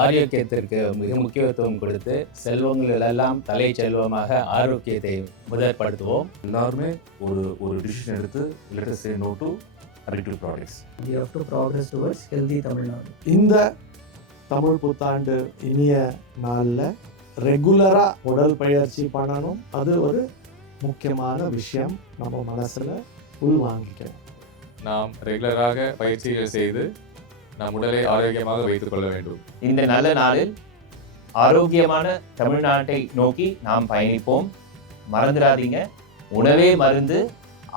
ஆரோக்கியத்திற்கு மிக முக்கியத்துவம் கொடுத்து செல்வங்கள் எல்லாம் தலை செல்வமாக ஆரோக்கியத்தை முதற்படுத்துவோம். எல்லாருமே ஒரு டிசிஷன் எடுத்து let us say no to addictive products. We have to progress towards healthy Tamil Nadu. இந்த தமிழ் புத்தாண்டு இனிய நாளில் ரெகுலராக உடல் பயிற்சி பண்ணணும். அது ஒரு முக்கியமான விஷயம். நம்ம மனசில் உள்வாங்கிக்கணும். நாம் ரெகுலராக பயிற்சிகள் செய்து நம் உடலை ஆரோக்கியமாக வைத்துக் கொள்ள வேண்டும். இந்த நல்ல நாளில் ஆரோக்கியமான தமிழ்நாட்டை நோக்கி நாம் பயணிப்போம். மறந்துடாதீங்க, உணவே மருந்து,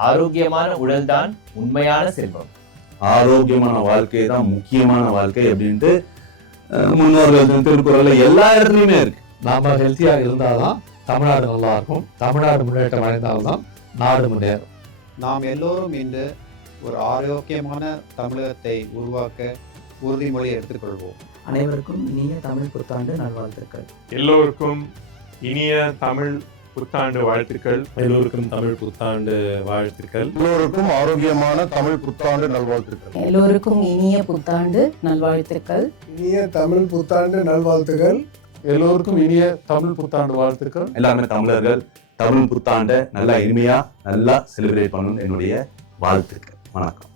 ஆரோக்கியமான உடல்தான் உண்மையான செல்வம். ஆரோக்கியமான வாழ்க்கை தான் முக்கியமான வாழ்க்கை அப்படின்ட்டு முன்னோர்கள் திருக்குறள்ல எல்லா இடத்துலையுமே இருக்கு. நாம் ஹெல்த்தியாக இருந்தால் தான் தமிழ்நாடு நல்லா இருக்கும். தமிழ்நாடு முன்னேற்றம் அடைந்தால்தான் நாடு முன்னேறும். நாம் எல்லோரும் இன்று ஒரு ஆரோக்கியமான தமிழகத்தை உருவாக்க உறுதிமொழி எடுத்துக்கொள்வோம். அனைவருக்கும் இனிய தமிழ் புத்தாண்டு நல்வாழ்த்துக்கள். எல்லோருக்கும் இனிய தமிழ் புத்தாண்டு வாழ்த்துக்கள். எல்லோருக்கும் தமிழ் புத்தாண்டு வாழ்த்துக்கள். எல்லோருக்கும் ஆரோக்கியமான தமிழ் புத்தாண்டு நல்வாழ்த்துக்கள். எல்லோருக்கும் இனிய புத்தாண்டு நல்வாழ்த்துக்கள். இனிய தமிழ் புத்தாண்டு நல்வாழ்த்துக்கள். எல்லோருக்கும் இனிய தமிழ் புத்தாண்டு வாழ்த்துக்கள். எல்லாருமே தமிழர்கள் தமிழ் புத்தாண்டை நல்லா இனிமையா நல்லா செலிப்ரேட் பண்ணணும் என்னுடைய வாழ்த்துக்கள். வணக்கம்.